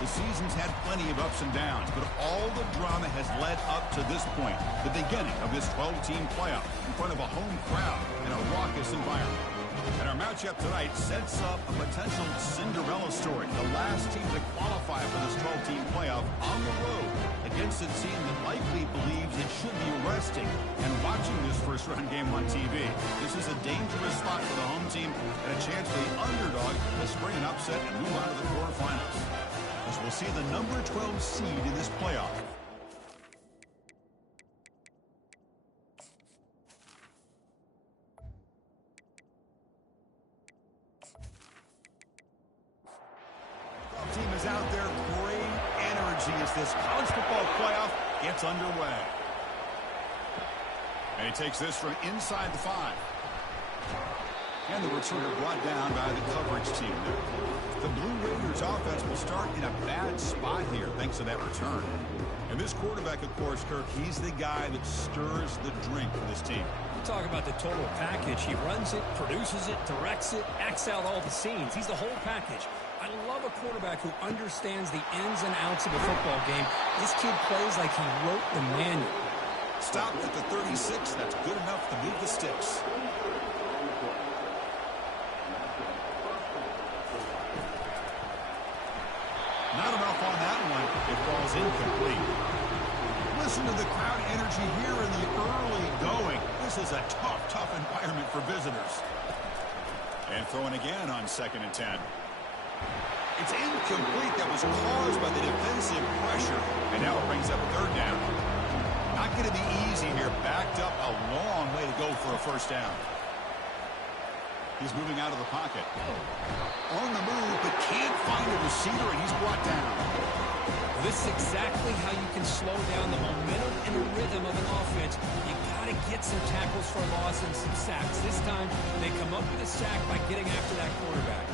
The season's had plenty of ups and downs, but all the drama has led up to this point, the beginning of this 12-team playoff in front of a home crowd and a raucous environment. And our matchup tonight sets up a potential Cinderella story. The last team to qualify for this 12-team playoff on the road against a team that likely believes it should be resting and watching this first-round game on TV. This is a dangerous spot for the home team and a chance for the underdog to spring an upset and move on to the quarterfinals. As we'll see the number 12 seed in this playoff. Team is out there. Great energy as this college football playoff gets underway. And he takes this from inside the 5. And the returner brought down by the coverage team. The Blue Raiders offense will start in a bad spot here thanks to that return. And this quarterback, of course, Kirk, he's the guy that stirs the drink for this team. You talk about the total package. He runs it, produces it, directs it, acts out all the scenes. He's the whole package. I love a quarterback who understands the ins and outs of a football game. This kid plays like he wrote the manual. Stopped at the 36. That's good enough to move the sticks. Not enough on that one. It falls incomplete. Listen to the crowd energy here in the early going. This is a tough environment for visitors. And throwing again on 2nd and 10. It's incomplete. That was caused by the defensive pressure. And now it brings up 3rd down. Not going to be easy here. Backed up a long way to go for a first down. He's moving out of the pocket. On the move, but can't find a receiver, and he's brought down. This is exactly how you can slow down the momentum and the rhythm of an offense. You got to get some tackles for loss and some sacks. This time, they come up with a sack by getting after that quarterback.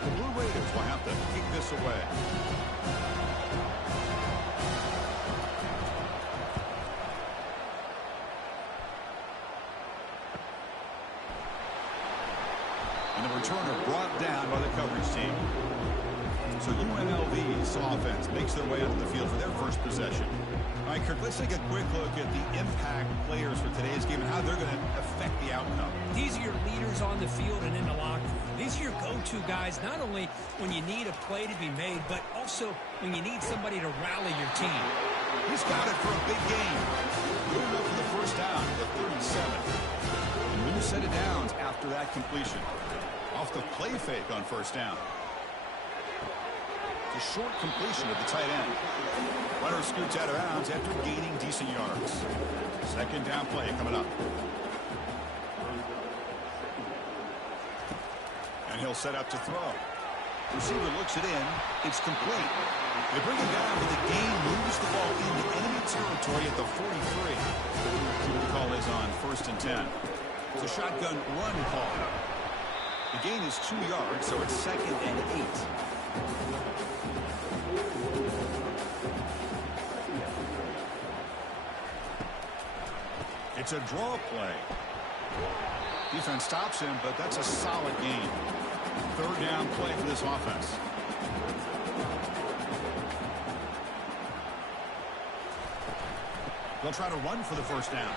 The Blue Raiders will have to kick this away. And the returner brought down by the coverage team. So UNLV's offense makes their way onto the field for their first possession. All right, Kirk, let's take a quick look at the impact players for today's game and how they're going to affect the outcome. These are your leaders on the field and in the locker room. These are your go-to guys, not only when you need a play to be made, but also when you need somebody to rally your team. He's got it for a big game. Good enough for the first down, the 37. A new set of downs after that completion. Off the play fake on first down. A short completion of the tight end. Runner scoots out of bounds after gaining decent yards. 2nd down play coming up. And he'll set up to throw. Receiver looks it in. It's complete. They bring it down, but the gain moves the ball into enemy territory at the 43. See what the call is on 1st and 10. It's a shotgun run call. The gain is 2 yards, so it's 2nd and 8. It's a draw play. Defense stops him, but that's a solid gain. 3rd down play for this offense. They'll try to run for the first down.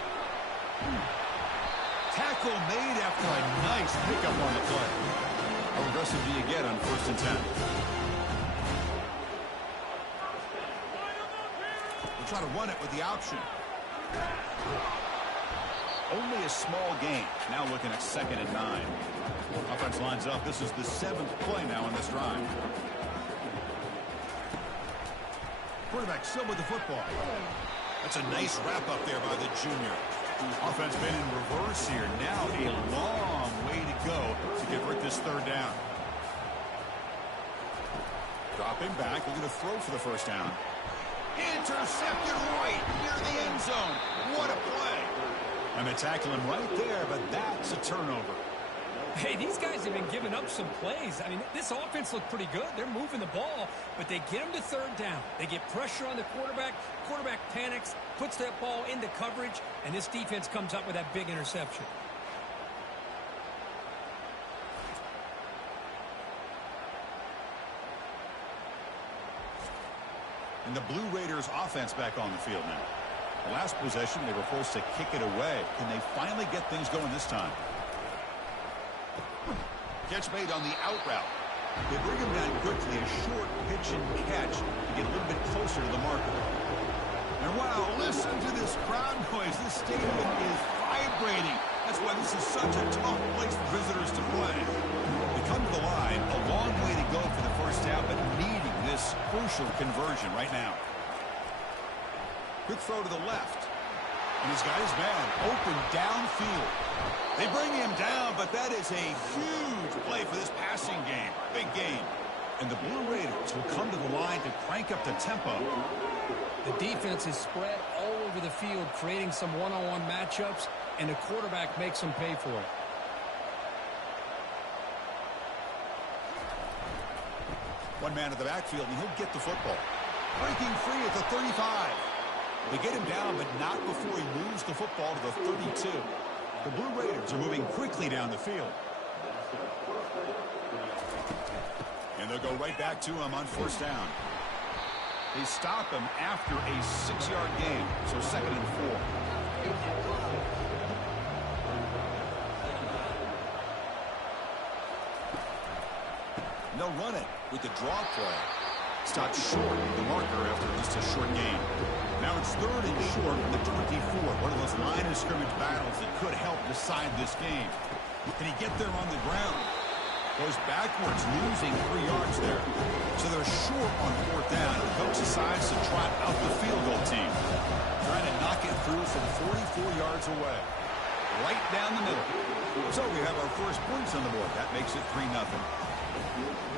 Tackle made after a nice pickup on the play. How aggressive do you get on 1st and 10? They'll try to run it with the option. Only a small gain. Now looking at 2nd and 9. Offense lines up. This is the 7th play now on this drive. Quarterback still with the football. That's a nice wrap up there by the junior. Offense been in reverse here. Now a long way to go to convert this 3rd down. Dropping back. Looking to throw for the first down. Intercepted right near the end zone. What a play. And they tackle him right there, but that's a turnover. Hey, these guys have been giving up some plays. I mean, this offense looked pretty good. They're moving the ball, but they get him to 3rd down. They get pressure on the quarterback. Quarterback panics, puts that ball into coverage, and this defense comes up with that big interception. And the Blue Raiders offense back on the field now. The last possession, they were forced to kick it away. Can they finally get things going this time? Catch made on the out route. They bring him down quickly, a short pitch and catch to get a little bit closer to the marker. And wow, listen to this crowd noise. This stadium is vibrating. That's why this is such a tough place for visitors to play. They come to the line, a long way to go for the first half, but needing this crucial conversion right now. Quick throw to the left. And he's got his man open downfield. They bring him down, but that is a huge play for this passing game. Big game. And the Blue Raiders will come to the line to crank up the tempo. The defense is spread all over the field, creating some one-on-one matchups, and the quarterback makes them pay for it. One man in the backfield, and he'll get the football. Breaking free at the 35. They get him down, but not before he moves the football to the 32. The Blue Raiders are moving quickly down the field. And they'll go right back to him on first down. They stop him after a 6-yard gain, so 2nd and 4. And they'll run it with the draw play. Stopped short of the marker after just a short gain. Now it's 3rd and short from the 24. One of those line of scrimmage battles that could help decide this game. Can he get there on the ground? Goes backwards, losing 3 yards there. So they're short on 4th down. The coach decides to trot out the field goal team. Trying to knock it through from 44 yards away. Right down the middle. So we have our first points on the board. That makes it 3-0.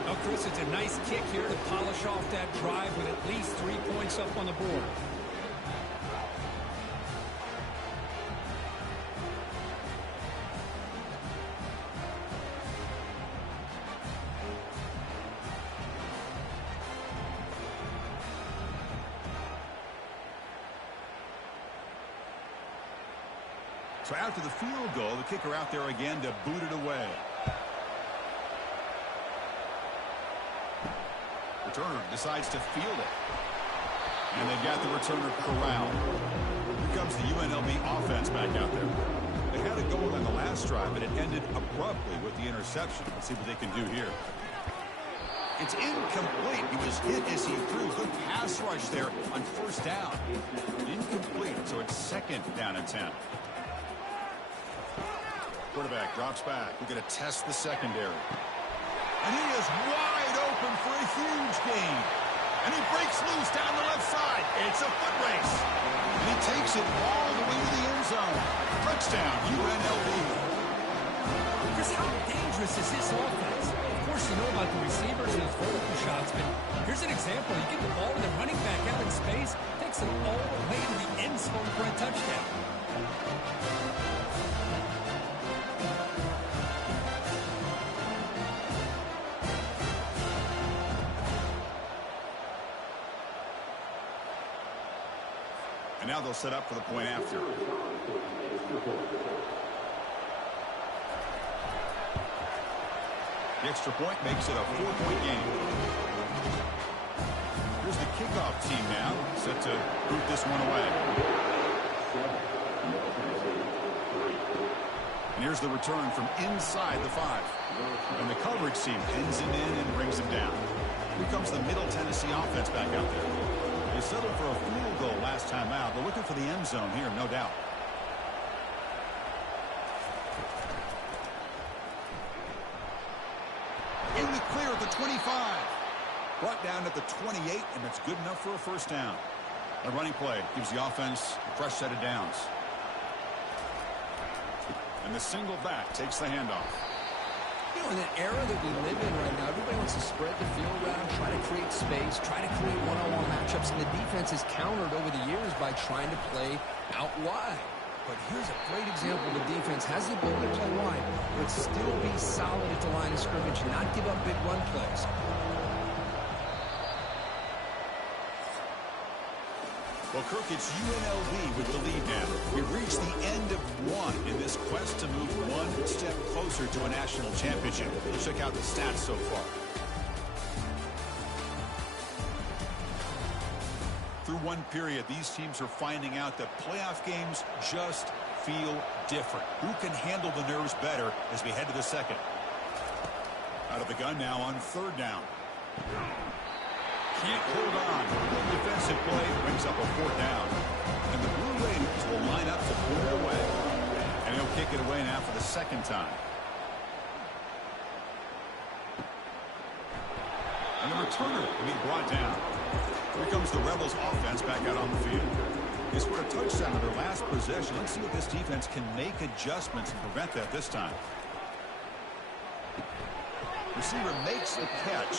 Well, Chris, it's a nice kick here to polish off that drive with at least 3 points up on the board. So after the field goal, the kicker out there again to boot it away. Returner decides to field it. And they've got the returner corralled. Here comes the UNLV offense back out there. They had a goal on the last drive, but it ended abruptly with the interception. Let's see what they can do here. It's incomplete. He was hit as he threw. Good pass rush there on first down. Incomplete, so it's 2nd down and 10. Quarterback drops back. We're going to test the secondary. And he is wide open for a huge gain. And he breaks loose down the left side. It's a foot race. And he takes it all the way to the end zone. Touchdown, UNLV. Chris, how dangerous is this offense? Of course, you know about the receivers and his vertical shots, but here's an example. You get the ball to the running back out in space, takes it all the way to the end zone for a touchdown. And now they'll set up for the point after. The extra point makes it a 4-point game. Here's the kickoff team now, set to boot this one away. And here's the return from inside the 5. And the coverage team pins him in and brings him down. Here comes the Middle Tennessee offense back out there. They settled for a field goal last time out. They're looking for the end zone here, no doubt. In the clear at the 25. Brought down at the 28, and that's good enough for a first down. A running play gives the offense a fresh set of downs. And the single back takes the handoff. You know, in the era that we live in right now, everybody wants to spread the field around, try to create space, try to create one-on-one matchups, and the defense has countered over the years by trying to play out wide. But here's a great example. The defense has the ability to play wide, but still be solid at the line of scrimmage, not give up big run plays. Well, Kirk, it's UNLV with the lead now. We've reached the end of one in this quest to move one step closer to a national championship. Let's check out the stats so far. Through one period, these teams are finding out that playoff games just feel different. Who can handle the nerves better as we head to the second? Out of the gun now on third down. Can't hold on. Good defensive play brings up a fourth down. And the Blue Raiders will line up to put it away. And he'll kick it away now for the second time. And the returner will be brought down. Here comes the Rebels offense back out on the field. They scored a touchdown in their last possession. Let's see if this defense can make adjustments and prevent that this time. Receiver makes the catch.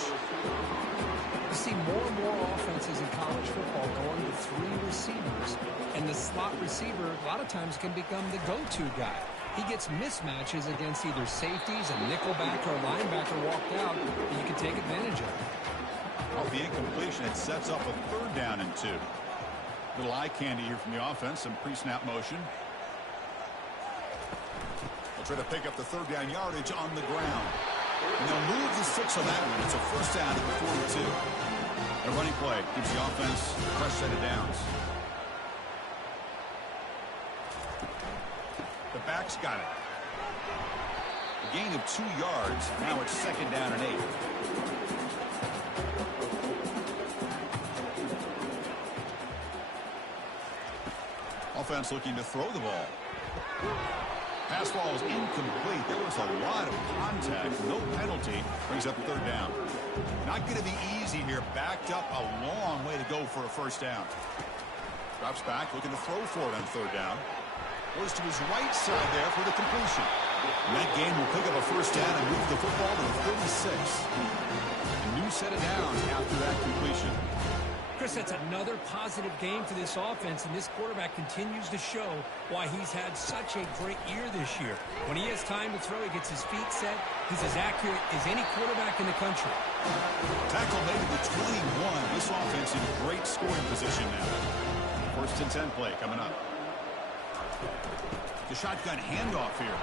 You see more and more offenses in college football going to 3 receivers. And the slot receiver a lot of times can become the go-to guy. He gets mismatches against either safeties, a nickelback, or a linebacker walked out that you can take advantage of. Off the incompletion, it sets up a third down and 2. Little eye candy here from the offense, some pre-snap motion. They'll try to pick up the third down yardage on the ground. And they'll move the 6 on that one. It's a first down at the 42. A running play gives the offense a fresh set of downs. The back's got it. A gain of 2 yards. Now it's second down and 8. Offense looking to throw the ball. Pass ball is incomplete. There was a lot of contact. No penalty. Brings up third down. Not going to be easy here. Backed up a long way to go for a first down. Drops back, looking to throw for it on third down. Goes to his right side there for the completion. And that game will pick up a first down and move the football to the 36. A new set of downs after that completion. Chris, that's another positive game for this offense, and this quarterback continues to show why he's had such a great year this year. When he has time to throw, he gets his feet set. He's as accurate as any quarterback in the country. Tackle made at the 21. This offense in great scoring position now. First and 10 play coming up. The shotgun handoff here.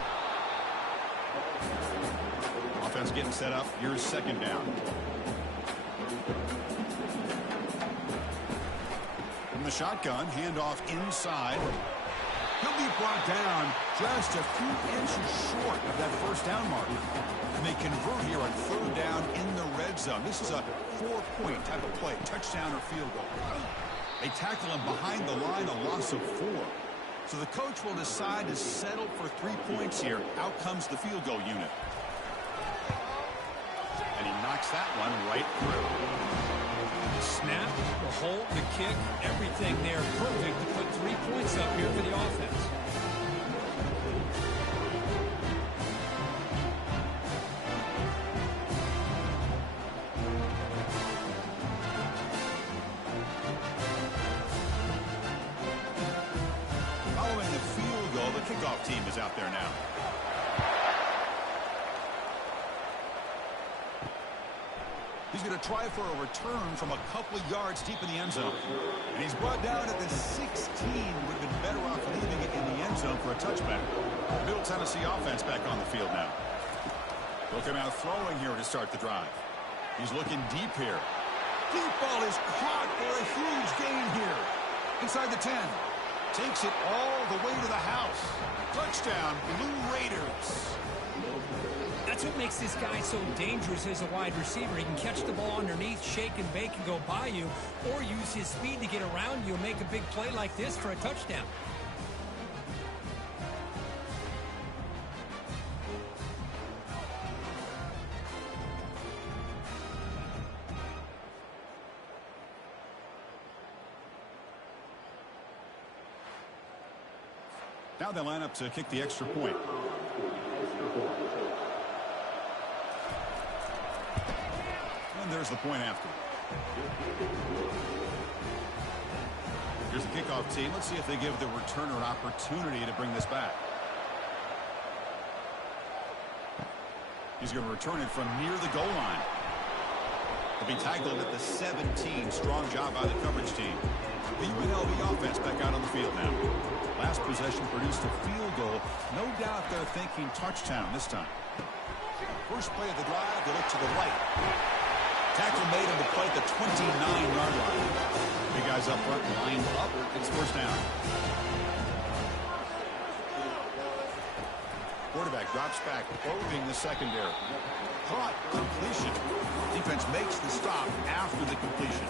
Offense getting set up. Here's second down. From the shotgun, handoff inside. He'll be brought down just a few inches short of that first down mark. And they convert here on third down in the red zone. This is a 4-point type of play, touchdown or field goal. They tackle him behind the line, a loss of 4. So the coach will decide to settle for 3 points here. Out comes the field goal unit. And he knocks that one right through. The snap, the hold, the kick, everything there perfect to put 3 points up here for the offense. Following the field goal, the kickoff team is out there now. He's going to try for a return from a couple of yards deep in the end zone. And he's brought down at the 16. Would have been better off leaving it in the end zone for a touchback. Middle Tennessee offense back on the field now. They'll come out throwing here to start the drive. He's looking deep here. Deep ball is caught for a huge gain here. Inside the 10. Takes it all the way to the house. Touchdown, Blue Raiders. That's what makes this guy so dangerous as a wide receiver. He can catch the ball underneath, shake and bake and go by you, or use his speed to get around you and make a big play like this for a touchdown. Now they line up to kick the extra point. And there's the point after. Here's the kickoff team. Let's see if they give the returner an opportunity to bring this back. He's going to return it from near the goal line. He'll be tackled at the 17. Strong job by the coverage team. The UNLV offense back out on the field now. Last possession produced a field goal. No doubt they're thinking touchdown this time. First play of the drive, they look to the right. Tackle made on the play at the 29-yard line. Big guys up front lined up. It's first down. Quarterback drops back, probing the secondary. Caught, completion. Defense makes the stop after the completion.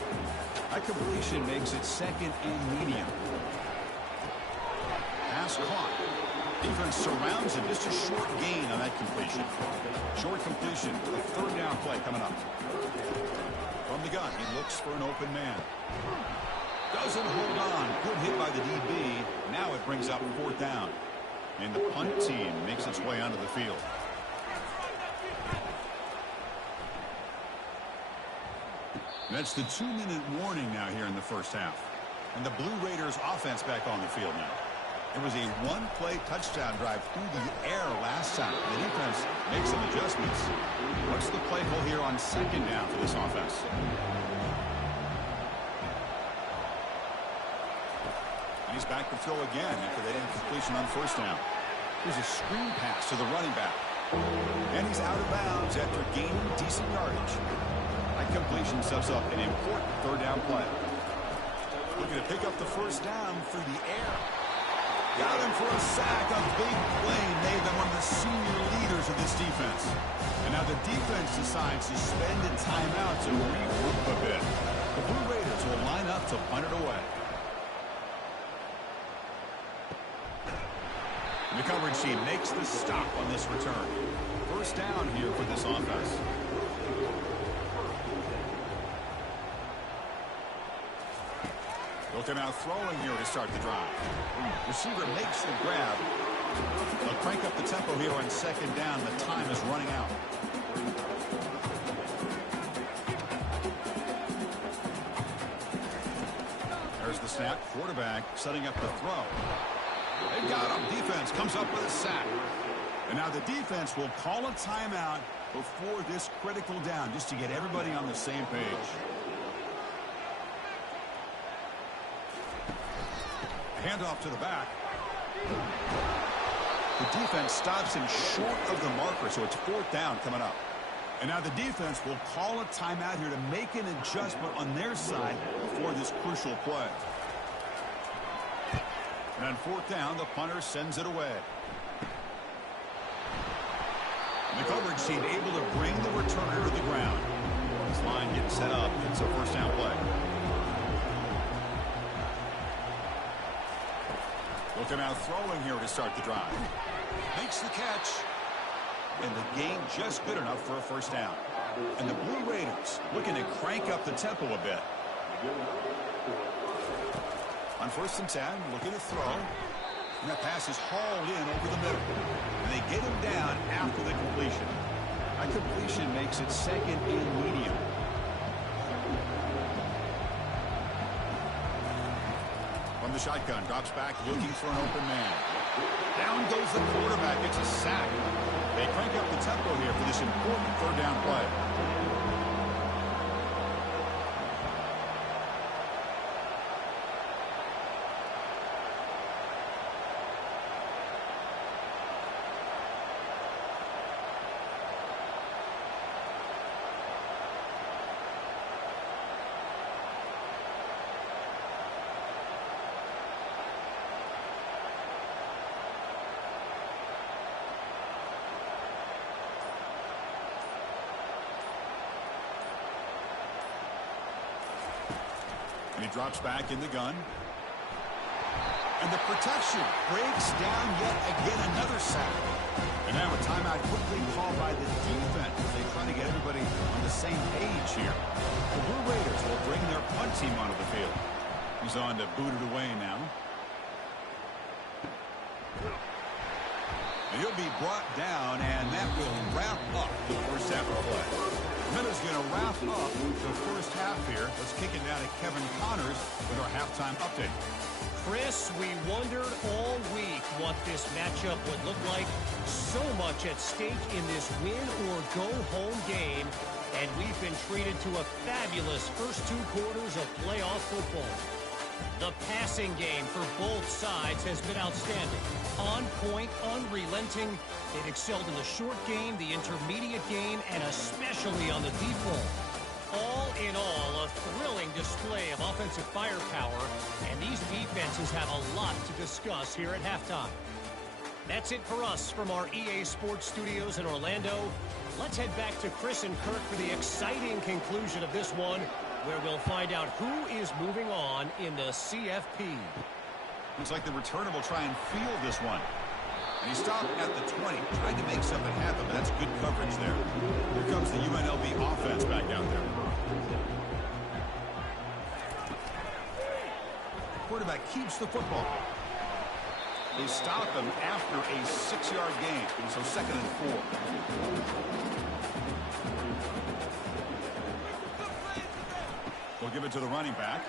That completion makes it second and medium. Pass caught. Defense surrounds him. Just a short gain on that completion. Short completion. A third down play coming up. From the gun, he looks for an open man. Doesn't hold on. Good hit by the DB. Now it brings up fourth down. And the punt team makes its way onto the field. That's the 2-minute warning now here in the first half. And the Blue Raiders offense back on the field now. It was a one-play touchdown drive through the air last time. The defense makes some adjustments. What's the play call here on second down for this offense? And he's back to throw again after that incompletion on first down. Here's a screen pass to the running back. And he's out of bounds after gaining decent yardage. That completion sets up an important third down play. Looking to pick up the first down through the air. Got him for a sack. A big play made them one of the senior leaders of this defense. And now the defense decides to spend a timeout to regroup a bit. The Blue Raiders will line up to punt it away. And the coverage team makes the stop on this return. First down here for this offense. They'll come out throwing here to start the drive. Receiver makes the grab. They'll crank up the tempo here on second down. The time is running out. There's the snap. Quarterback setting up the throw. They got him. Defense comes up with a sack. And now the defense will call a timeout before this critical down just to get everybody on the same page. Handoff to the back. The defense stops him short of the marker, so it's fourth down coming up. And now the defense will call a timeout here to make an adjustment on their side before this crucial play. And on fourth down, the punter sends it away. And the coverage team able to bring the returner to the ground. This line getting set up. It's a first down play. They'll come out throwing here to start the drive. Makes the catch. And the gain just good enough for a first down. And the Blue Raiders looking to crank up the tempo a bit. On first and 10, looking to throw. And that pass is hauled in over the middle. And they get him down after the completion. That completion makes it second and medium. From the shotgun, drops back, looking for an open man. Down goes the quarterback. It's a sack. They crank up the tempo here for this important third down play. And he drops back in the gun. And the protection breaks down yet again, another sack. And now a timeout quickly called by the defense as they try to get everybody on the same page here. The Blue Raiders will bring their punt team onto the field. He's on to boot it away now. And he'll be brought down, and that will wrap up the first half of play. Minna's going to wrap up the first half here. Let's kick it down to Kevin Connors with our halftime update. Chris, we wondered all week what this matchup would look like. So much at stake in this win-or-go-home game, and we've been treated to a fabulous first two quarters of playoff football. The passing game for both sides has been outstanding. On point, unrelenting. They've excelled in the short game, the intermediate game, and especially on the deep ball. All in all, a thrilling display of offensive firepower, and these defenses have a lot to discuss here at halftime. That's it for us from our EA Sports Studios in Orlando. Let's head back to Chris and Kirk for the exciting conclusion of this one, where we'll find out who is moving on in the CFP. Looks like the returner will try and field this one. And he stopped at the 20, trying to make something happen, but that's good coverage there. Here comes the UNLV offense back out there. Quarterback keeps the football. They stop him after a 6-yard gain, so 2nd and 4. We'll give it to the running back.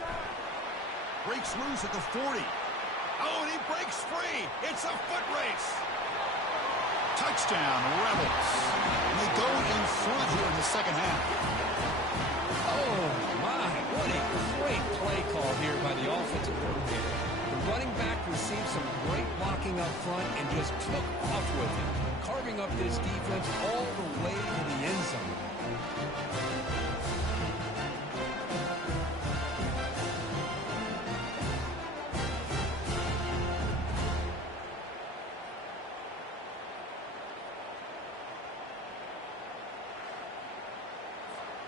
Breaks loose at the 40. Oh, and he breaks free. It's a foot race. Touchdown, Rebels. And they go in front here in the second half. Oh, my. What a great play call here by the offensive coordinator. The running back received some great blocking up front and just took off with it, carving up this defense all the way to the end zone.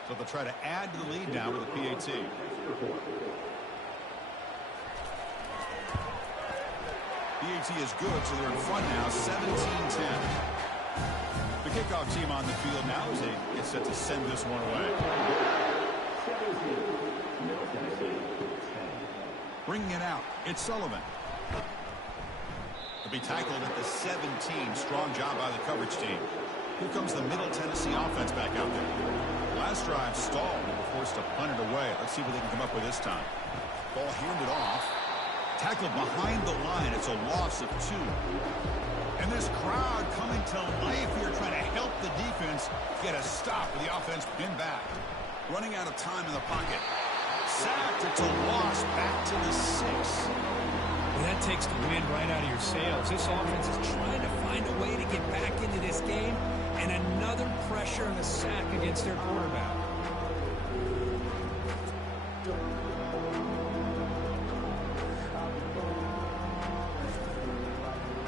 So they'll try to add to the lead now with a PAT. PAT is good, so they're in front now, 17-10. The kickoff team on the field now as they get set to send this one away. Bringing it out, it's Sullivan. To be tackled at the 17. Strong job by the coverage team. Here comes the Middle Tennessee offense back out there. Last drive stalled and were forced to punt it away. Let's see what they can come up with this time. Ball handed off. Tackled behind the line. It's a loss of 2. And this crowd coming to life here trying to help the defense get a stop with the offense pinned back. Running out of time in the pocket. Sacked. It's a loss back to the 6. Well, that takes the wind right out of your sails. This offense is trying to find a way to get back into this game, and another pressure and a sack against their quarterback.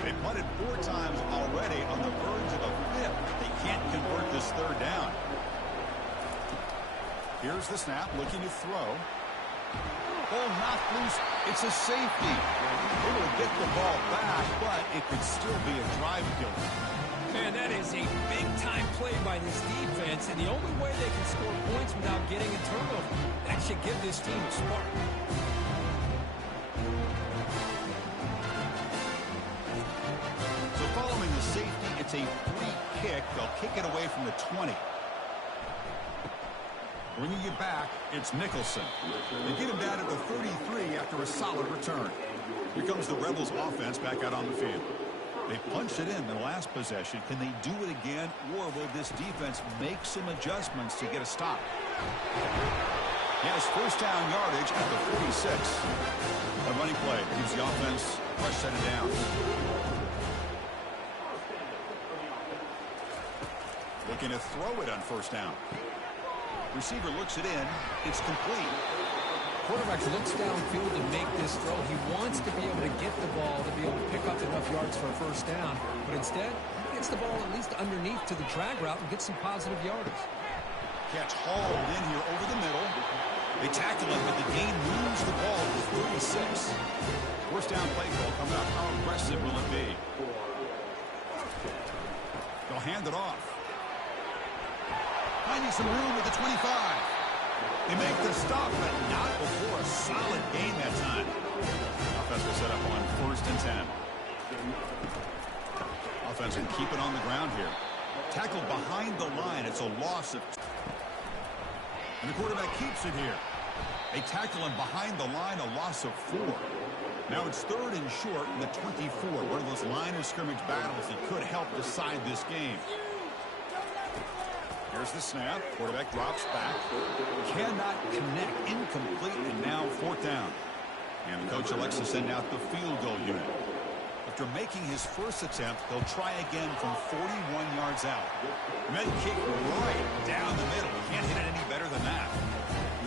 They punted 4 times already on the verge of a 5th. They can't convert this 3rd down. Here's the snap, looking to throw. Ball knocked loose. It's a safety. Able to get the ball back, but it could still be a drive killer. Man, that is a big-time play by this defense, and the only way they can score points without getting a turnover. That should give this team a spark. So following the safety, it's a free kick. They'll kick it away from the 20. Bringing it back, it's Nicholson. They get him down at the 33 after a solid return. Here comes the Rebels offense back out on the field. They punched it in the last possession. Can they do it again, or will this defense make some adjustments to get a stop? Yes, 1st down yardage at the 46. A running play gives the offense a fresh set of downs. Looking to throw it on 1st down. Receiver looks it in. It's complete. Quarterback looks downfield to make this throw. He wants to be able to get the ball to be able to pick up enough yards for a 1st down. But instead, he gets the ball at least underneath to the drag route and gets some positive yardage. Catch hauled in here over the middle. They tackle him, but the gain moves the ball to the 36. 1st down play call coming up. How aggressive will it be? They'll hand it off. Finding some room at the 25. They make the stop, but not before a solid gain that time. Offense will set up on 1st and 10. Offense will keep it on the ground here. Tackled behind the line. It's a loss of 2. And the quarterback keeps it here. They tackle him behind the line, a loss of 4. Now it's 3rd and short in the 24. One of those line of scrimmage battles that could help decide this game. Here's the snap. Quarterback drops back. Cannot connect. Incomplete, and now 4th down. And the coach elects to send out the field goal unit. After making his first attempt, he'll try again from 41 yards out. And that kick right down the middle. Can't hit it any better than that.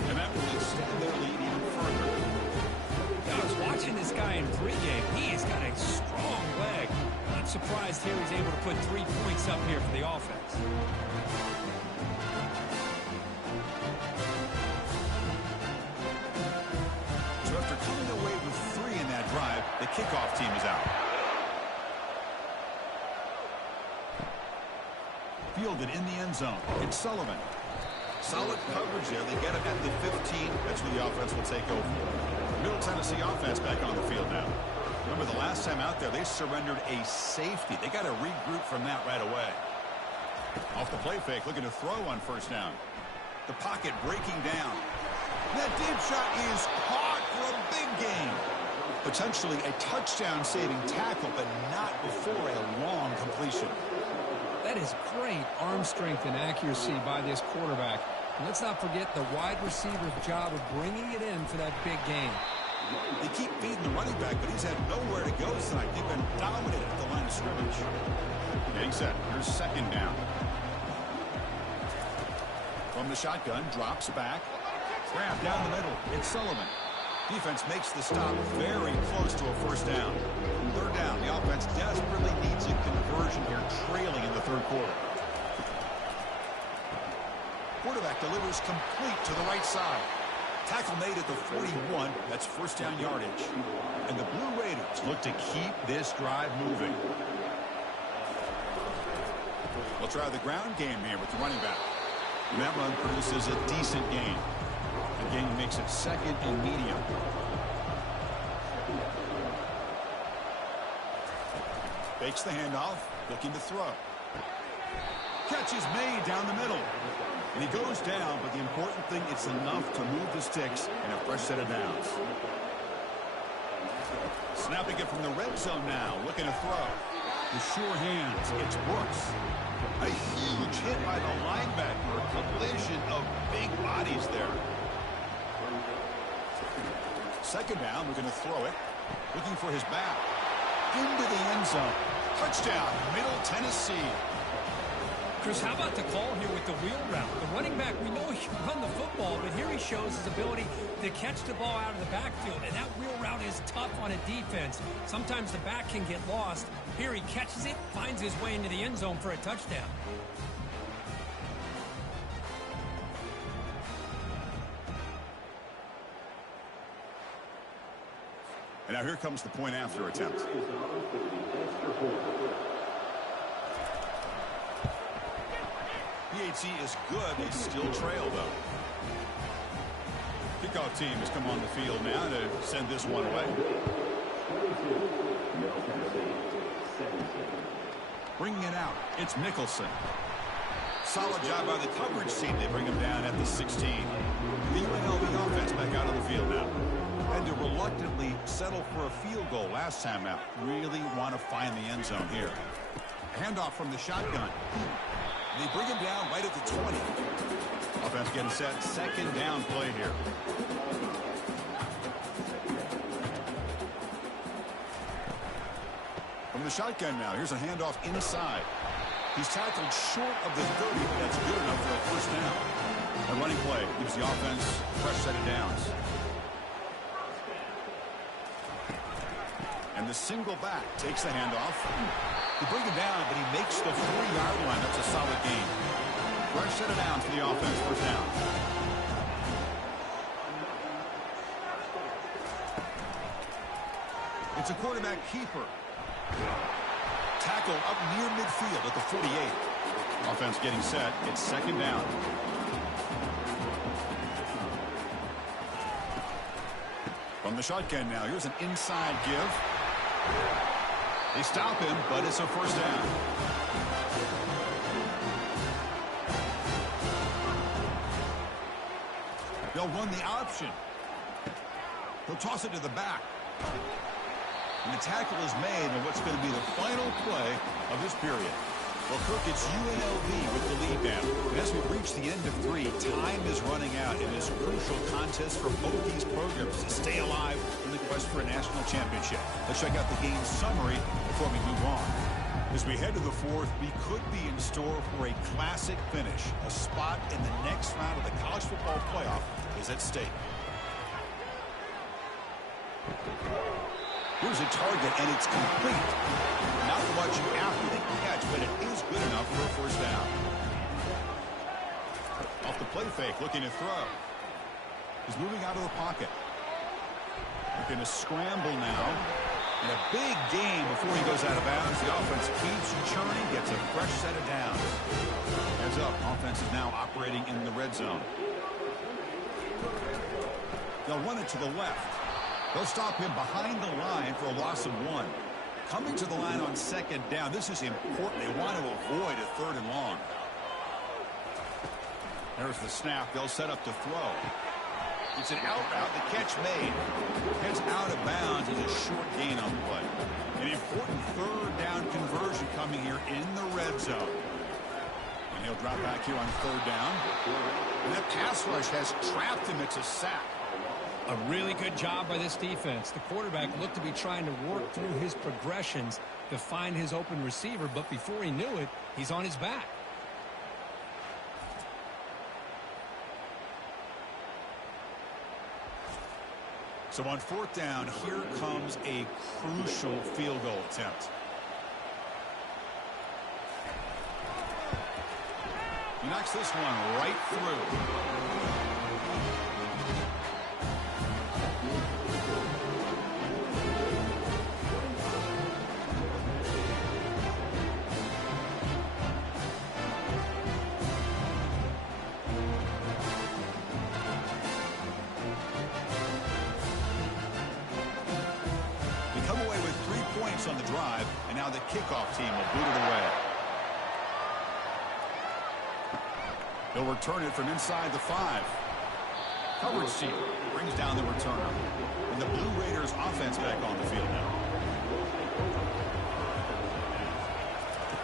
And that will extend their lead even further. I was watching this guy in pregame. He has got a strong leg. Not surprised here he's able to put 3 points up here for the offense. So after coming away with 3 in that drive, the kickoff team is out. Fielded in the end zone. It's Sullivan. Solid coverage there. They get it at the 15. That's where the offense will take over. Middle Tennessee offense back on the field now. Remember the last time out there, they surrendered a safety. They got to regroup from that right away. Off the play fake, looking to throw on first down. The pocket breaking down. That deep shot is caught for a big gain. Potentially a touchdown-saving tackle, but not before a long completion. That is great arm strength and accuracy by this quarterback. And let's not forget the wide receiver's job of bringing it in for that big gain. They keep feeding the running back, but he's had nowhere to go tonight. They've been dominated at the line of scrimmage. Getting set. Here's second down. From the shotgun, drops back. Grab down the middle. It's Sullivan. Defense makes the stop very close to a first down. Third down. The offense desperately needs a conversion here, trailing in the third quarter. Quarterback delivers complete to the right side. Tackle made at the 41. That's first down yardage. And the Blue Raiders look to keep this drive moving. We'll try the ground game here with the running back. And that run produces a decent gain. The gain makes it second and medium. Fakes the handoff, looking to throw. Catch is made down the middle. And he goes down, but the important thing, it's enough to move the sticks and a fresh set of downs. Snapping it from the red zone now, looking to throw. The sure hands, it's Brooks. A huge hit by the linebacker, a collision of big bodies there. Second down, we're going to throw it. Looking for his back. Into the end zone. Touchdown, Middle Tennessee. Chris, how about the call here with the wheel route? The running back, we know he can run the football, but here he shows his ability to catch the ball out of the backfield. And that wheel route is tough on a defense. Sometimes the back can get lost. Here he catches it, finds his way into the end zone for a touchdown. And now here comes the point after attempt. PHC is good. They still trail, though. Kickoff team has come on the field now to send this one away. Bringing it out, it's Nicholson. Solid job by the coverage team. They bring him down at the 16. The UNLV offense back out on the field now. Had to reluctantly settle for a field goal last time out. Really want to find the end zone here. A handoff from the shotgun. They bring him down right at the 20. Offense getting set. Second down play here. From the shotgun now. Here's a handoff inside. He's tackled short of the 30, but that's good enough for a first down. A running play gives the offense a fresh set of downs. And the single back takes the handoff. They bring him down, but he makes the 4-yard line. That's a solid gain. Fresh set of downs for the offense. First down. It's a quarterback keeper. Tackle up near midfield at the 48. Offense getting set. It's second down. From the shotgun now. Here's an inside give. They stop him, but it's a first down. They'll run the option. He'll toss it to the back. And the tackle is made on what's going to be the final play of this period. Well, Kirk, it's UNLV with the lead now. And as we reach the end of 3, time is running out in this crucial contest for both these programs to stay alive in the quest for a national championship. Let's check out the game summary before we move on. As we head to the 4th, we could be in store for a classic finish. A spot in the next round of the college football playoff is at stake. Here's a target, and it's complete. Not much after the catch, but it is good enough for a first down. Off the play fake, looking to throw. He's moving out of the pocket. Looking to scramble now. And a big gain before he goes out of bounds. The offense keeps churning, gets a fresh set of downs. Heads up, offense is now operating in the red zone. They'll run it to the left. They'll stop him behind the line for a loss of 1. Coming to the line on 2nd down. This is important. They want to avoid a 3rd and long. There's the snap. They'll set up to throw. It's an out route. The catch made. Heads out of bounds is a short gain on the play. An important 3rd down conversion coming here in the red zone. And he'll drop back here on 3rd down. And that pass rush has trapped him. It's a sack. A really good job by this defense. The quarterback looked to be trying to work through his progressions to find his open receiver, but before he knew it, he's on his back. So on 4th down, here comes a crucial field goal attempt. He knocks this one right through. On the drive, and now the kickoff team will boot it away. They'll return it from inside the 5. Coverage team brings down the returner. And the Blue Raiders offense back on the field now.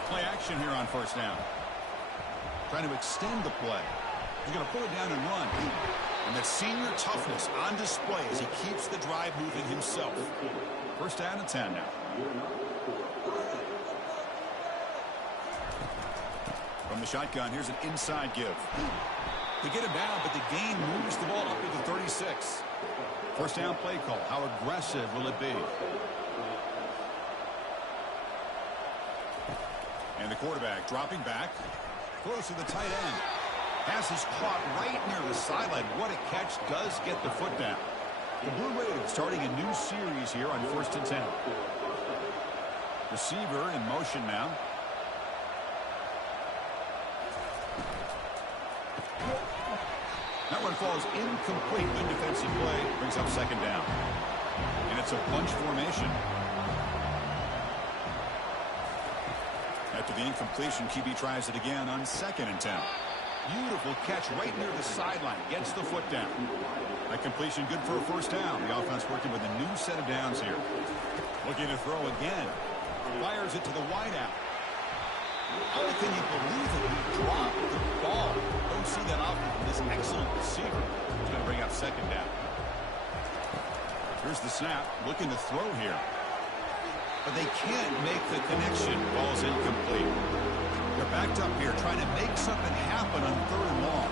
Play action here on 1st down. Trying to extend the play. He's going to pull it down and run. And that senior toughness on display as he keeps the drive moving himself. 1st down and 10 now. From the shotgun, here's an inside give. They get him down, but the gain moves the ball up to the 36. 1st down play call. How aggressive will it be? And the quarterback dropping back. Throws to the tight end. Pass is caught right near the sideline. What a catch. Does get the foot down. The Blue Raiders starting a new series here on 1st and 10. Receiver in motion now. That one falls incomplete. Good defensive play. Brings up 2nd down. And it's a bunch formation. After the incompletion, QB tries it again on 2nd and 10. Beautiful catch right near the sideline. Gets the foot down. That completion good for a 1st down. The offense working with a new set of downs here. Looking to throw again. Fires it to the wideout. How can you believe it? He dropped the ball. Don't see that often from this excellent receiver. He's going to bring up 2nd down. Here's the snap. Looking to throw here. But they can't make the connection. Ball's incomplete. They're backed up here trying to make something happen on 3rd and long.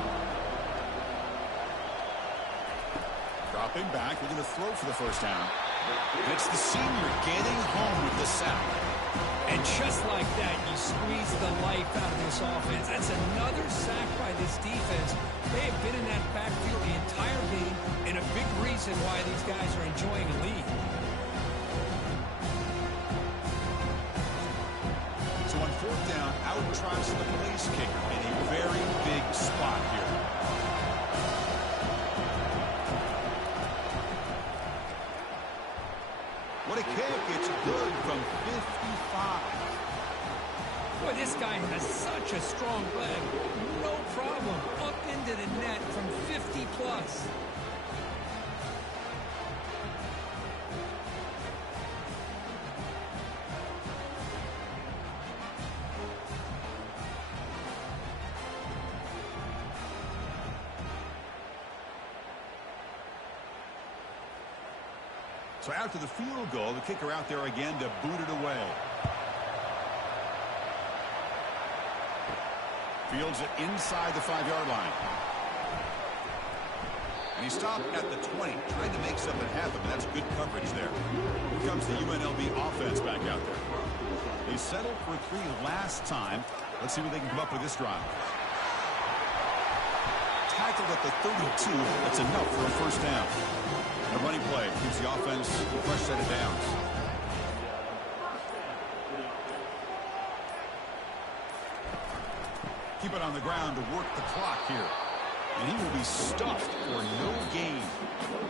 Dropping back. We're going to throw for the 1st down. And it's the senior getting home with the sack. And just like that, you squeeze the life out of this offense. That's another sack by this defense. They have been in that backfield the entire game, and a big reason why these guys are enjoying a lead. So on 4th down, out tries the place kicker in a very big spot here. What a kick. It's good from 55. Boy, this guy has such a strong leg. No problem. Up into the net from 50 plus. So after the field goal, the kicker out there again to boot it away. Fields it inside the 5-yard line. And he stopped at the 20, trying to make something happen, but that's good coverage there. Here comes the UNLV offense back out there. They settled for 3 last time. Let's see what they can come up with this drive. Tackled at the 32. That's enough for a first down. And a running play gives the offense a fresh set of downs. Keep it on the ground to work the clock here. And he will be stuffed for no gain.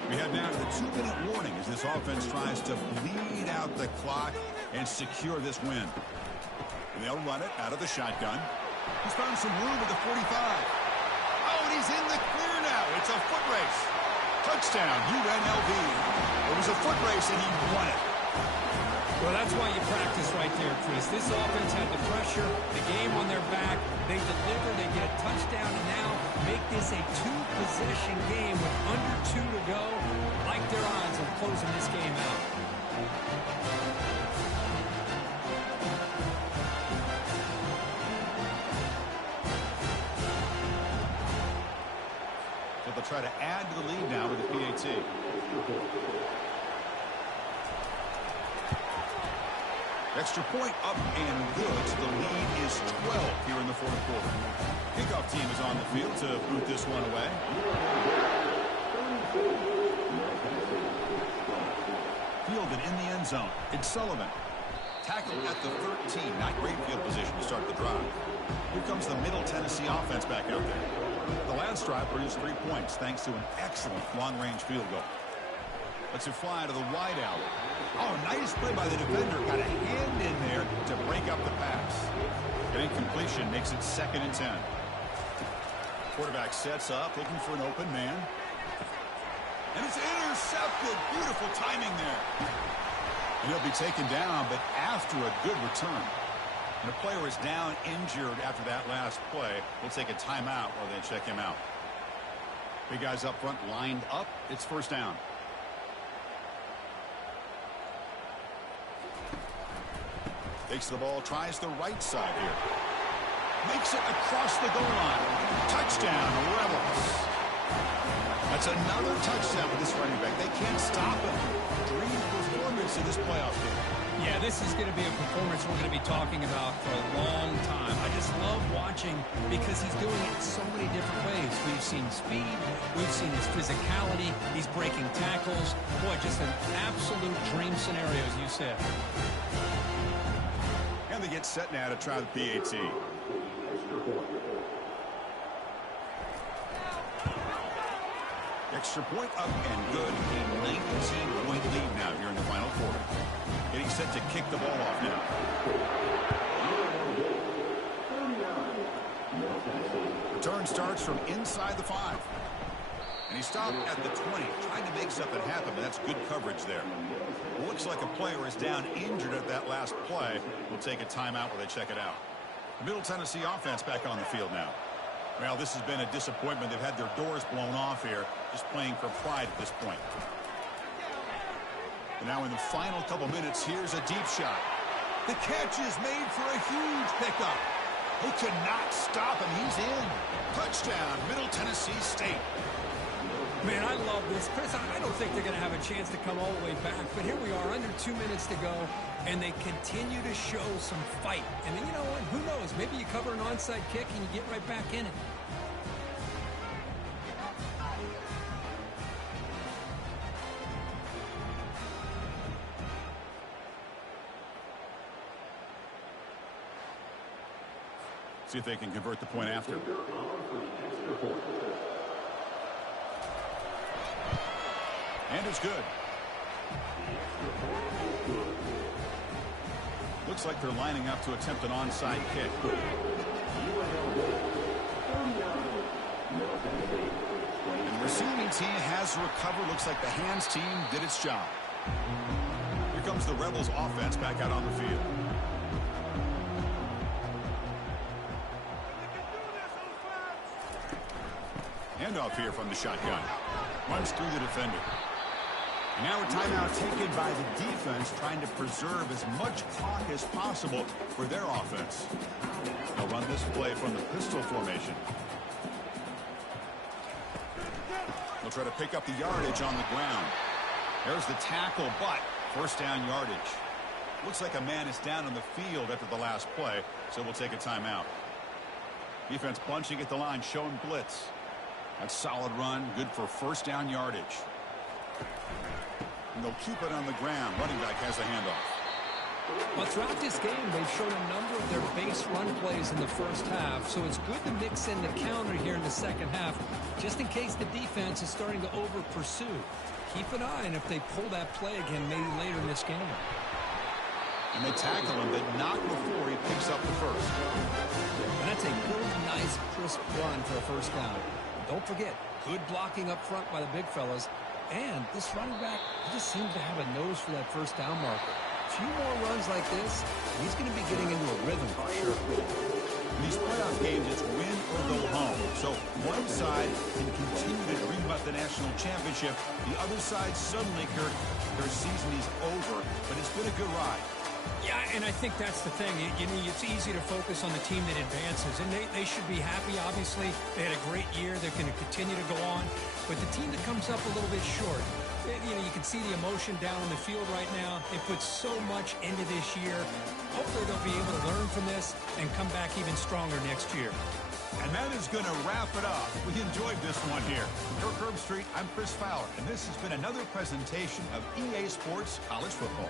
We head now to the 2-minute warning as this offense tries to bleed out the clock and secure this win. And they'll run it out of the shotgun. He's found some room at the 45. Oh, and he's in the clear now. It's a foot race. Touchdown, UNLV. It was a foot race, and he won it. Well, that's why you practice right there, Chris. This offense had the pressure, the game on their back. They deliver, they get a touchdown, and now make this a 2-possession game with under 2 to go. Like their odds of closing this game out. So they'll try to add to the lead now with the PAT. Extra point up and good. So the lead is 12 here in the fourth quarter. Kickoff team is on the field to boot this one away. Fielded in the end zone. It's Sullivan. Tackled at the 13. Not great field position to start the drive. Here comes the Middle Tennessee offense back out there. The last drive produced 3 points thanks to an excellent long-range field goal. Let's it fly to the wide out. Oh, nice play by the defender. Got a hand in there to break up the pass. An incompletion makes it 2nd and 10. Quarterback sets up, looking for an open man. And it's intercepted. Beautiful timing there. And he'll be taken down, but after a good return. And the player is down, injured after that last play. We'll take a timeout while they check him out. Big guys up front lined up. It's first down. Takes the ball, tries the right side here. Makes it across the goal line. Touchdown, Rebels. That's another touchdown with this running back. They can't stop him. Dream performance in this playoff game. Yeah, this is going to be a performance we're going to be talking about for a long time. I just love watching because he's doing it so many different ways. We've seen speed. We've seen his physicality. He's breaking tackles. Boy, just an absolute dream scenario, as you said. And they get set now to try the PAT. Extra point up and good. A 19-point lead now here in the final quarter. Getting set to kick the ball off now. Return starts from inside the 5. And he stopped at the 20, trying to make something happen, but that's good coverage there. Looks like a player is down injured at that last play. We'll take a timeout while they check it out. The Middle Tennessee offense back on the field now. Well, this has been a disappointment. They've had their doors blown off here, just playing for pride at this point. And now in the final couple minutes, here's a deep shot. The catch is made for a huge pickup. They could not stop him. He's in. Touchdown, Middle Tennessee State. Man, I love this. Chris, I don't think they're going to have a chance to come all the way back, but here we are, under 2 minutes to go, and they continue to show some fight. And then, you know what? Who knows? Maybe you cover an onside kick and you get right back in it. See if they can convert the point after. And it's good. Looks like they're lining up to attempt an onside kick. And the receiving team has recovered. Looks like the hands team did its job. Here comes the Rebels offense back out on the field. Handoff here from the shotgun. Runs through the defender. Now a timeout taken by the defense, trying to preserve as much clock as possible for their offense. They'll run this play from the pistol formation. They'll try to pick up the yardage on the ground. There's the tackle, but first down yardage. Looks like a man is down on the field after the last play, so we'll take a timeout. Defense bunching at the line, showing blitz. That's solid run, good for first down yardage. And they'll keep it on the ground. Running back has the handoff. Well, throughout this game, they've shown a number of their base run plays in the first half, so it's good to mix in the counter here in the second half, just in case the defense is starting to over-pursue. Keep an eye on if they pull that play again maybe later in this game. And they tackle him, but not before he picks up the first. And that's a really nice, crisp run for a first down. Don't forget, good blocking up front by the big fellas. And this running back, he just seems to have a nose for that first down marker. A few more runs like this, and he's going to be getting into a rhythm for sure. In these playoff games, it's win or go home. So one side can continue to dream about the national championship. The other side suddenly, Kirk, their season is over. But it's been a good ride. Yeah, and I think that's the thing. You know, it's easy to focus on the team that advances, and they should be happy, obviously. They had a great year. They're going to continue to go on. But the team that comes up a little bit short, you know, you can see the emotion down on the field right now. They put so much into this year. Hopefully they'll be able to learn from this and come back even stronger next year. And that is going to wrap it up. We enjoyed this one here. From Kirk Herbstreit, I'm Chris Fowler, and this has been another presentation of EA Sports College Football.